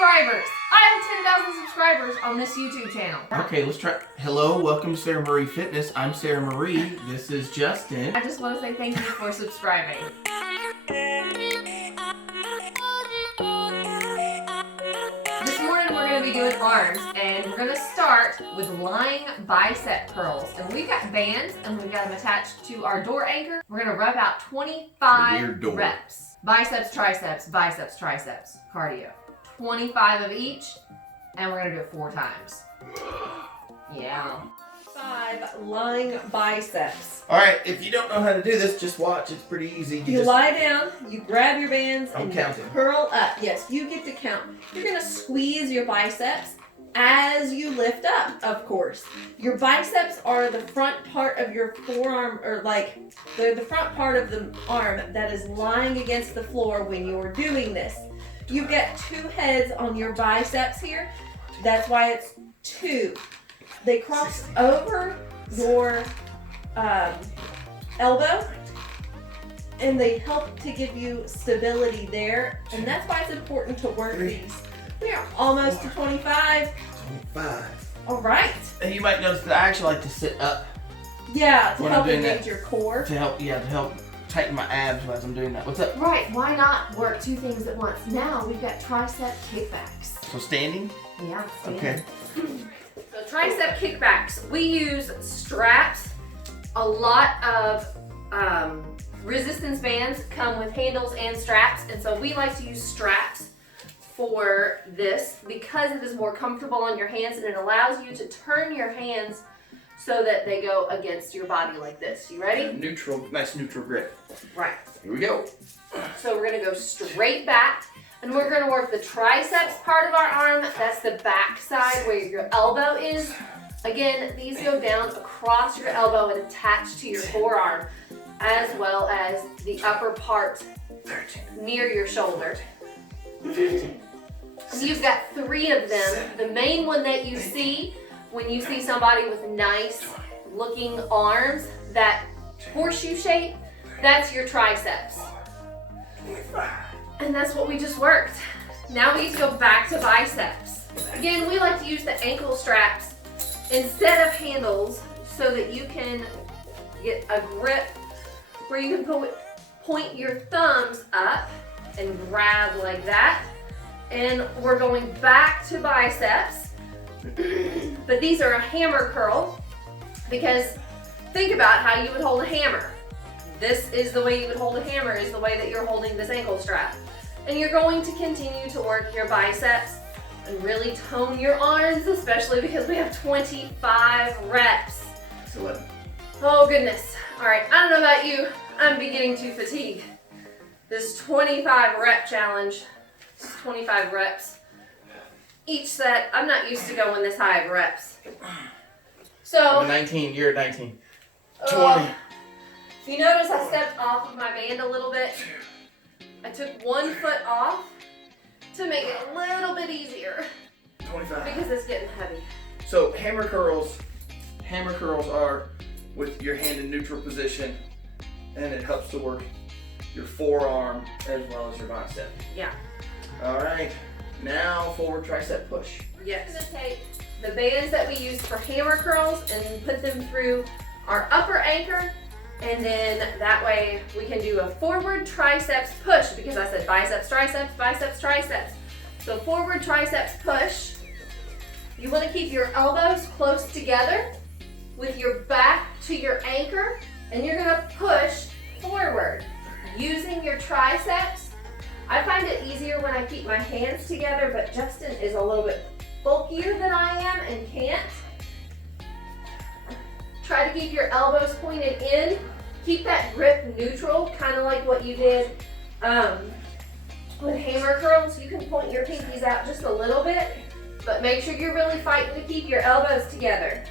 subscribers. I have 10,000 subscribers on this YouTube channel. Okay, let's try. Hello, welcome to Sarah Marie Fitness. I'm Sarah Marie. This is Justin. I just want to say thank you for subscribing. This morning we're going to be doing arms, and we're going to start with lying bicep curls. And we've got bands, and we've got them attached to our door anchor. We're going to rub out 25 reps. Biceps, triceps, biceps, triceps, cardio. 25 of each, and we're going to do it 4 times. Yeah. 5 lying biceps. All right, if you don't know how to do this, just watch. It's pretty easy. You lie down, you grab your bands, and you counting. curl up. Yes, you get to count. You're going to squeeze your biceps as you lift up, of course. Your biceps are the front part of your forearm, or like, they're the front part of the arm that is lying against the floor when you're doing this. You've got 2 heads on your biceps here. That's why it's 2. They cross over your elbow, and they help to give you stability there. And that's why it's important to work these. We are almost to 25. 25. All right. And you might notice that I actually like to sit up. Yeah, to when help I'm doing engage that. your core. To help tighten my abs as I'm doing that. What's up? Right. Why not work 2 things at once? Now we've got tricep kickbacks. So standing? Yeah, standing. Okay. So tricep kickbacks. We use straps. A lot of resistance bands come with handles and straps, and so we like to use straps for this because it is more comfortable on your hands, and it allows you to turn your hands so that they go against your body like this. You ready? Nice neutral grip. Right. Here we go. So we're gonna go straight back, and we're gonna work the triceps part of our arm. That's the back side where your elbow is. Again, these go down across your elbow and attach to your forearm, as well as the upper part near your shoulder. You've got 3 of them. The main one that you see when you see somebody with nice looking arms, that horseshoe shape, that's your triceps. And that's what we just worked. Now we need to go back to biceps. Again, we like to use the ankle straps instead of handles so that you can get a grip where you can point your thumbs up and grab like that. And we're going back to biceps. But these are a hammer curl, because think about how you would hold a hammer. This is the way you would hold a hammer, is the way that you're holding this ankle strap. And you're going to continue to work your biceps and really tone your arms, especially because we have 25 reps. That's 11. Oh goodness. All right, I don't know about you, I'm beginning to fatigue. This 25 rep challenge, 25 reps. Each set, I'm not used to going this high of reps. So, 19, you're at 19. 20. If you notice, I stepped off of my band a little bit. I took 1 foot off to make it a little bit easier 25. because it's getting heavy. So hammer curls are with your hand in neutral position, and it helps to work your forearm as well as your bicep. Yeah. All right, now forward tricep push. Yes. I'm gonna take the bands that we use for hammer curls and put them through our upper anchor, and then that way we can do a forward triceps push, because I said biceps, triceps, biceps, triceps. So forward triceps push. You want to keep your elbows close together with your back to your anchor, and you're gonna push forward using your triceps. I find it easier when I keep my hands together, but Justin is a little bit bulkier than I am and can't. Try to keep your elbows pointed in. Keep that grip neutral, kind of like what you did with hammer curls. You can point your pinkies out just a little bit, but make sure you're really fighting to keep your elbows together.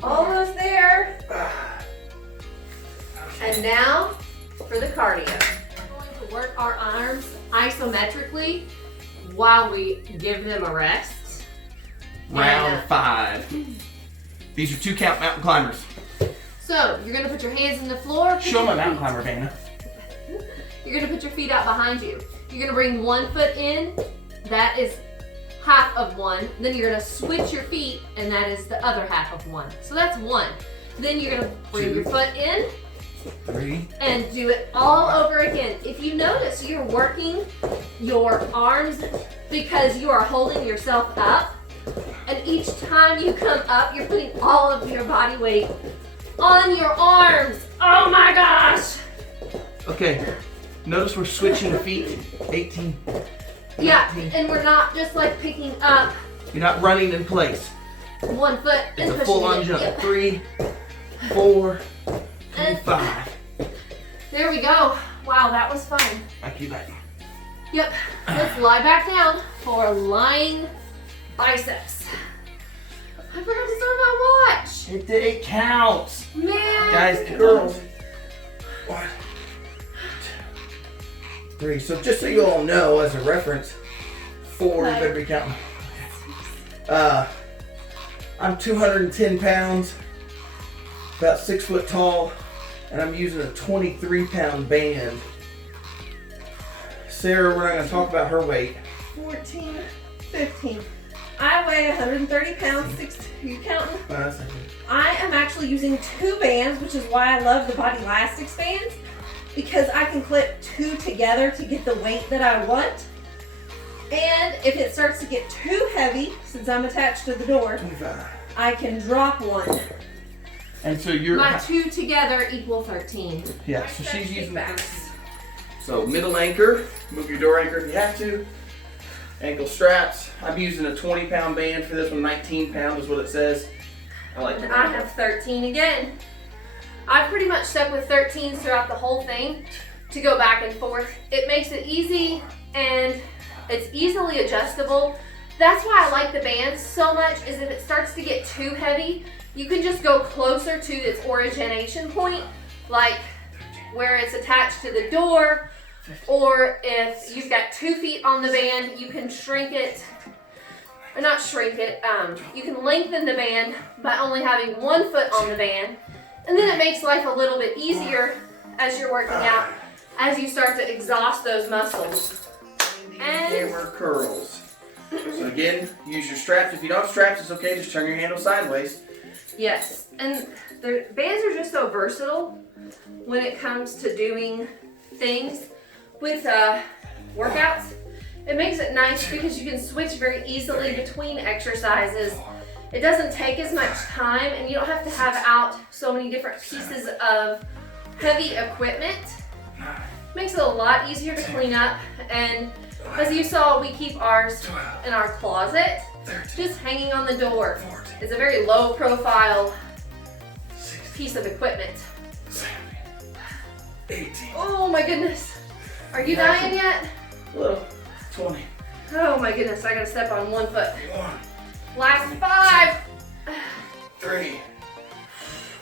Almost there. And now for the cardio. We're going to work our arms isometrically while we give them a rest. Round 5. These are 2 count mountain climbers. So you're gonna put your hands in the floor. Show my mountain climber, Vanna. you're gonna put your feet out behind you. You're gonna bring one foot in, that is half of one. Then you're gonna switch your feet, and that is the other half of one. So that's one. Then you're gonna bring your foot in, 3, and do it all over again. If you notice, you're working your arms because you are holding yourself up. And each time you come up, you're putting all of your body weight on your arms. Oh my gosh. Okay, notice we're switching feet. 18. Yeah, 19. and we're not just like picking up You're not running in place. one foot and It's a pushing full-on it. jump. Yep. 3, 4, And 5. there we go. Wow, that was fun. Back you back. Yep, let's lie back down for lying biceps. I forgot to start my watch. It counts. Man. Guys, girls. 1, 2, 3. So just so you all know, as a reference, 4, you better be counting. I'm 210 pounds, about 6 foot tall, and I'm using a 23-pound band. Sarah, we're not going to talk about her weight. 14, 15. I weigh 130 pounds, 60, you counting? I am actually using 2 bands, which is why I love the Bodylastics bands, because I can clip 2 together to get the weight that I want. And if it starts to get too heavy, since I'm attached to the door, 25. I can drop 1. And so you're... My 2 together equal 13. Yeah, so she's using that. So middle anchor, move your door anchor if you have to. Ankle straps. I'm using a 20-pound band for this one. 19 pound is what it says. I like And it. I have 13 again. I've pretty much stuck with 13s throughout the whole thing to go back and forth. It makes it easy and it's easily adjustable. That's why I like the bands so much, is if it starts to get too heavy, you can just go closer to its origination point, like where it's attached to the door, or if you've got 2 feet on the band, you can shrink it, or not shrink it, you can lengthen the band by only having 1 foot on the band, and then it makes life a little bit easier as you're working out, as you start to exhaust those muscles. And Hammer curls. So again, use your straps. If you don't have straps, it's okay. Just turn your handle sideways. yes, and the bands are just so versatile when it comes to doing things with workouts. It makes it nice because you can switch very easily between exercises. It doesn't take as much time, and you don't have to have out so many different pieces of heavy equipment. Makes it a lot easier to clean up, and as you saw, we keep ours in our closet, just hanging on the door. It's a very low profile piece of equipment. 18. Oh my goodness. Are you dying yet? Little. 20. Oh my goodness, I gotta step on 1 foot. 1, Last 5. 3,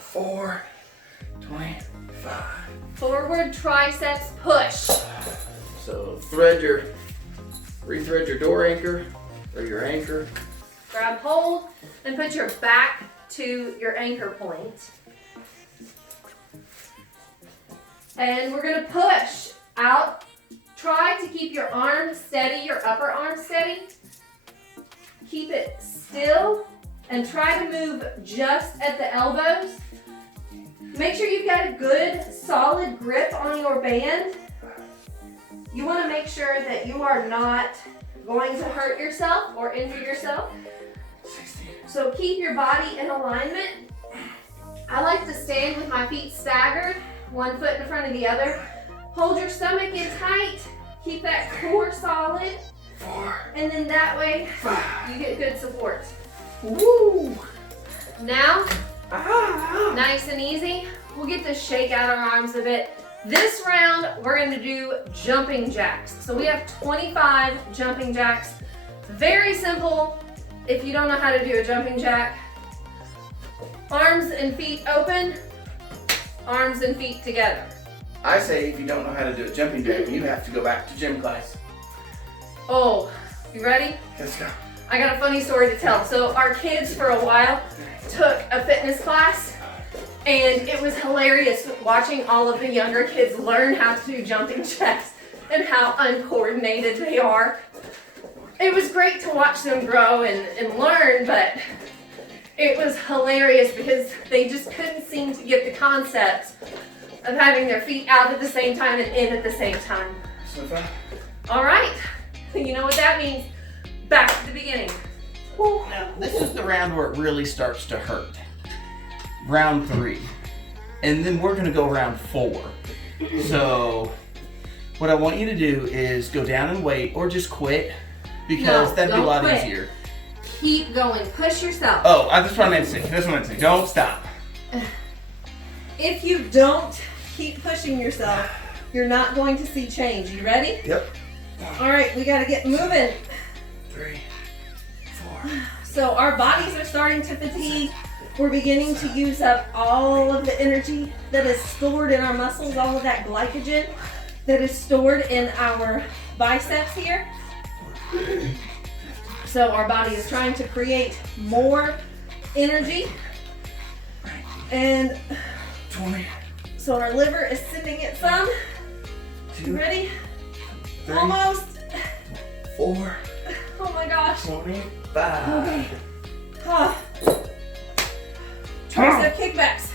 4, 25. Forward triceps push. So rethread your door anchor or your anchor. Grab hold and put your back to your anchor point. And we're gonna push out. Try to keep your arm steady, your upper arm steady. Keep it still and try to move just at the elbows. Make sure you've got a good solid grip on your band. You want to make sure that you are not going to hurt yourself or injure yourself. So keep your body in alignment. I like to stand with my feet staggered, 1 foot in front of the other. Hold your stomach in tight. Keep that core solid. 4, And then that way 5. you get good support. Woo! Now, nice and easy, we'll get to shake out our arms a bit. This round, we're going to do jumping jacks. So we have 25 jumping jacks. Very simple. If you don't know how to do a jumping jack, arms and feet open, arms and feet together. I say if you don't know how to do a jumping jack, you have to go back to gym class. Oh, you ready? Let's go. I got a funny story to tell. So our kids for a while took a fitness class, And it was hilarious watching all of the younger kids learn how to do jumping jacks and how uncoordinated they are. It was great to watch them grow and learn, but it was hilarious because they just couldn't seem to get the concept of having their feet out at the same time and in at the same time. All right, you know what that means. Back to the beginning. Now, this is the round where it really starts to hurt. Round 3. And then we're gonna go round 4. So, what I want you to do is go down and wait or just quit because that'd be a lot easier. Keep going, push yourself. Oh, that's what I meant to say. That's what I meant to say. Don't stop. If you don't keep pushing yourself, you're not going to see change. You ready? Yep. All right, we gotta get moving. 3, 4. So our bodies are starting to fatigue. We're beginning to use up all of the energy that is stored in our muscles, all of that glycogen that is stored in our biceps here. So our body is trying to create more energy. And 20. so our liver is sending it some. You ready? 3, Almost. 4. Oh my gosh. 25. Okay. Tricep kickbacks.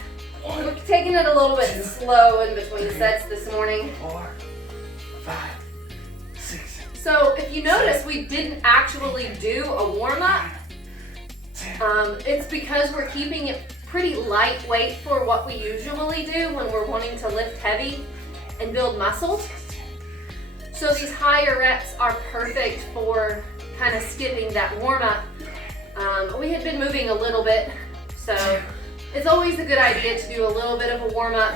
We're taking it a little bit slow in between sets this morning. 4, 5, 6. So if you notice, we didn't actually do a warm-up. It's because we're keeping it pretty lightweight for what we usually do when we're wanting to lift heavy and build muscles. So these higher reps are perfect for kind of skipping that warm-up. We had been moving a little bit, so it's always a good idea to do a little bit of a warm-up,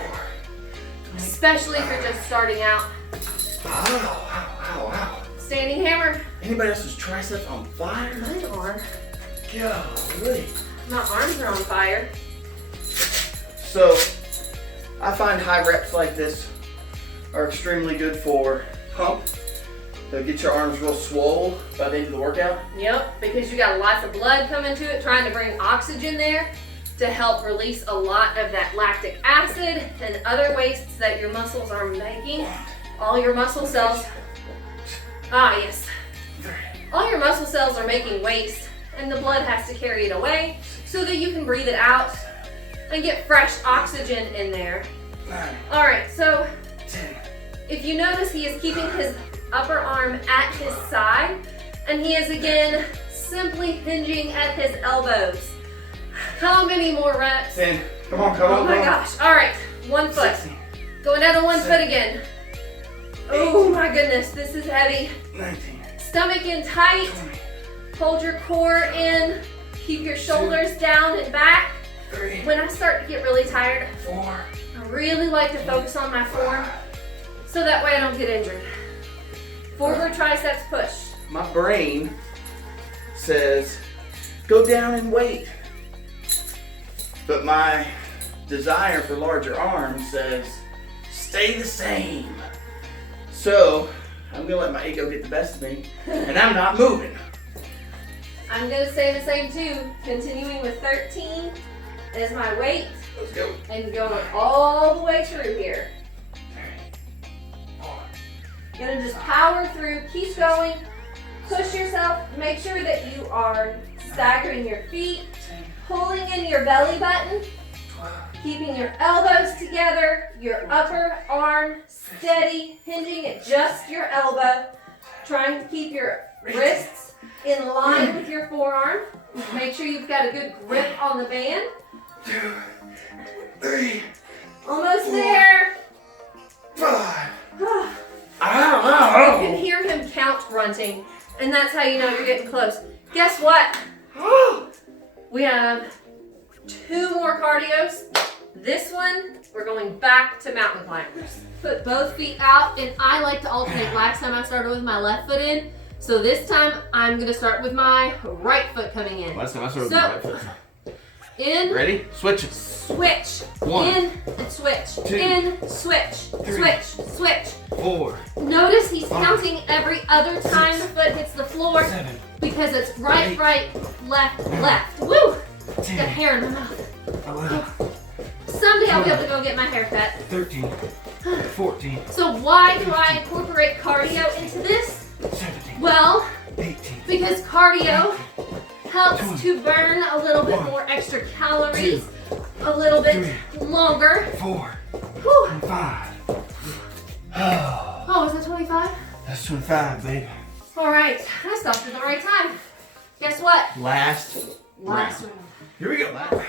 especially if you're just starting out. Ow. Standing hammer. Anybody else's triceps on fire? Mine are. Golly. My arms are on fire. So, I find high reps like this are extremely good for pump. They'll get your arms real swole by the end of the workout. Yep, because you got lots of blood coming to it, trying to bring oxygen there to help release a lot of that lactic acid and other wastes that your muscles are making. All your muscle cells, yes. All your muscle cells are making waste and the blood has to carry it away so that you can breathe it out and get fresh oxygen in there. 9. All right, so 10. if you notice, he is keeping his upper arm at his side, and he is again simply hinging at his elbows. How many more reps? 10. Come on. Oh my gosh. All right, 1 foot. 16. Going down to 1 foot again. Oh my goodness, this is heavy. 19. Stomach in tight. 20. Hold your core in. Keep your shoulders down and back. 3. When I start to get really tired, 4. I really like to focus on my form so that way I don't get injured. Forward triceps push. My brain says, go down and wait. But my desire for larger arms says, stay the same. So, I'm gonna let my ego get the best of me, and I'm not moving. I'm gonna say the same too. Continuing with 13 as my weight. Let's go. And going all the way through here. 3, 4. Gonna just power through, keep going, push yourself, make sure that you are staggering your feet, pulling in your belly button, 12. keeping your elbows together, your upper arm steady, hinging at just your elbow, trying to keep your wrists in line with your forearm. Make sure you've got a good grip on the band. 2, 3, Almost there. 5. You Ow! can hear him count grunting, and that's how you know you're getting close. Guess what? We have 2 more cardios. This one, we're going back to mountain climbers. Put both feet out, and I like to alternate. Last time I started with my left foot in, so this time I'm gonna start with my right foot coming in. Last time I started with my right foot. In, Ready? Switch it. switch, 1, in, and switch, 2, in, switch, 3, switch. 4. Notice he's 5, counting every other time the foot hits the floor 7. because it's right, 8, right, left, left. Woo! 10. Got hair in my mouth. 11. So someday I'll be able to go get my hair cut. 13, 14, So why do I incorporate cardio into this? 17, Well, 18, because cardio helps to burn a little bit more extra calories, a little bit longer. 4, Whew. and 5. Oh, was that 25? That's 25, baby. All right, I stopped at the right time. Guess what? Last Last round. round. Here we go.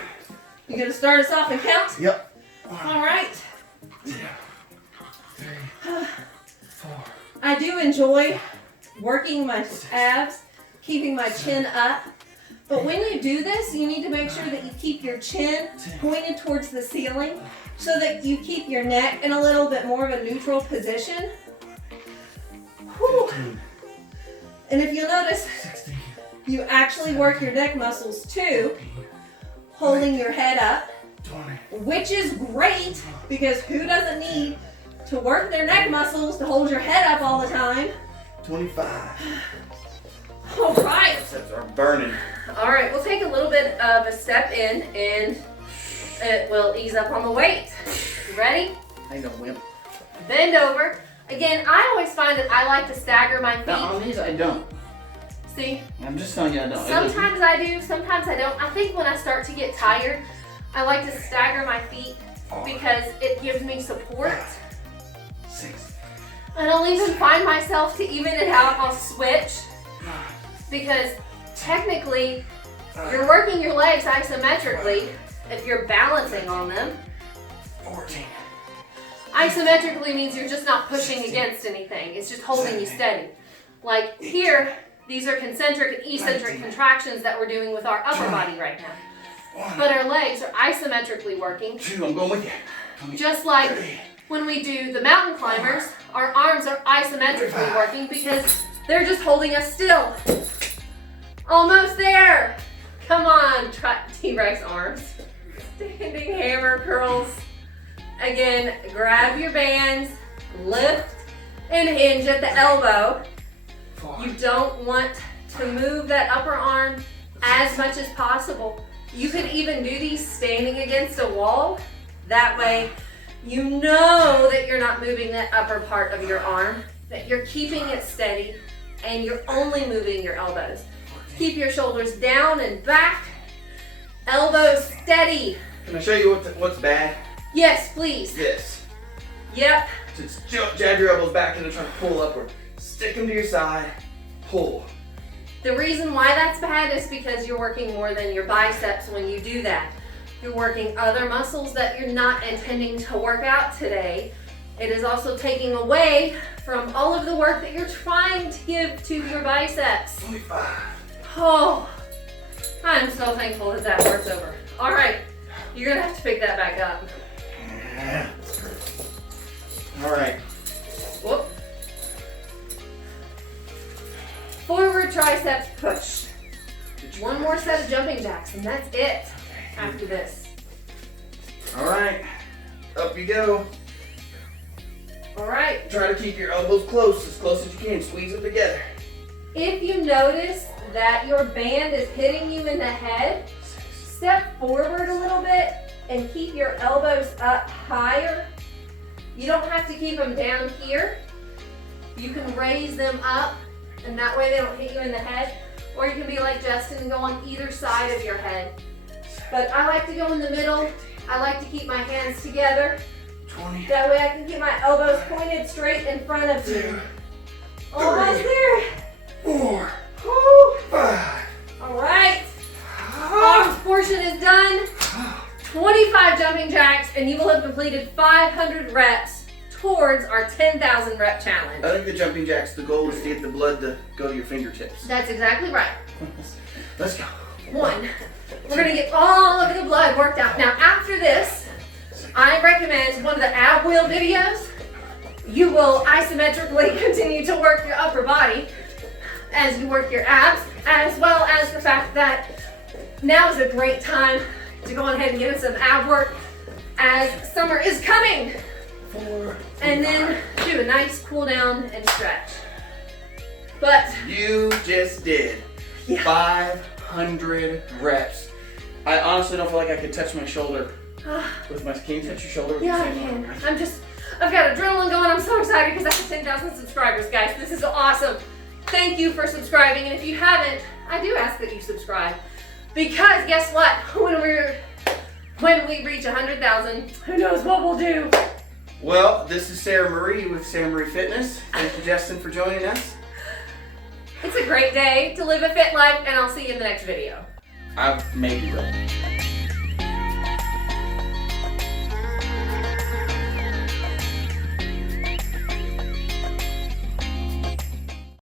You gonna start us off and count? Yep. All right. 2, 3, 4. I do enjoy working my abs, keeping my chin up. But when you do this, you need to make sure that you keep your chin pointed towards the ceiling so that you keep your neck in a little bit more of a neutral position. Whew. 15, And if you'll notice, 16, you actually work your neck muscles too, holding your head up, 20. which is great because who doesn't need to work their neck muscles to hold your head up all the time? 25. All right. Biceps are burning. All right, we'll take a little bit of a step in and it will ease up on the weight. You ready? I ain't no wimp. Bend over. Again, I always find that I like to stagger my Now on feet. these I don't. See, I'm just telling you I don't. sometimes I do, sometimes I don't. I think when I start to get tired, I like to stagger my feet because it gives me support. 6, And I'll even find myself to even it out, I'll switch because technically you're working your legs isometrically if you're balancing on them. 14. Isometrically means you're just not pushing against anything. It's just holding you steady. Like here, these are concentric and eccentric contractions that we're doing with our upper body right now. 1, But our legs are isometrically working, 2. I'm going with you. just like when we do the mountain climbers, our arms are isometrically working because they're just holding us still. Almost there. Come on, T-Rex arms. Standing hammer curls. Again, grab your bands, lift and hinge at the elbow. 4, You don't want to move that upper arm as much as possible. You could even do these standing against a wall. That way, you know that you're not moving that upper part of your arm, that you're keeping it steady, and you're only moving your elbows. Keep your shoulders down and back, elbows steady. Can I show you what's bad? Yes, please. This. Yep. Just jab your elbows back and try to pull upward. Stick them to your side. Pull. The reason why that's bad is because you're working more than your biceps when you do that. You're working other muscles that you're not intending to work out today. It is also taking away from all of the work that you're trying to give to your biceps. 25. Oh, I'm so thankful that that work's over. All right, you're gonna have to pick that back up. Yeah. All right. Whoop. Forward triceps push. One more set of jumping jacks and that's it after this. All right. Up you go. All right. Try to keep your elbows close as you can. Squeeze them together. If you notice that your band is hitting you in the head, step forward a little bit and keep your elbows up higher. You don't have to keep them down here. You can raise them up and that way they don't hit you in the head. Or you can be like Justin and go on either side of your head. But I like to go in the middle. I like to keep my hands together. 20. That way I can keep my elbows pointed straight in front of you. Almost there. 4, Woo. 5. All right. Arms portion is done. 25 jumping jacks and you will have completed 500 reps towards our 10,000 rep challenge. I think the jumping jacks, the goal is to get the blood to go to your fingertips. That's exactly right. Let's go. 1. We're gonna get all of the blood worked out. Now after this, I recommend one of the ab wheel videos. You will isometrically continue to work your upper body as you work your abs, as well as the fact that now is a great time to go ahead and get in some ab work as summer is coming. 4. And then do a nice cool down and stretch. But You just did 500 reps. I honestly don't feel like I could touch my shoulder With my, can you touch your shoulder? Yeah, I can. I've got adrenaline going. I'm so excited because I have 10,000 subscribers, guys. This is awesome. Thank you for subscribing. And if you haven't, I do ask that you subscribe. Because guess what? When we reach 100,000, who knows what we'll do? Well, this is Sarah Marie with Sarah Marie Fitness. Thank you, Justin, for joining us. It's a great day to live a fit life, and I'll see you in the next video. I may be ready.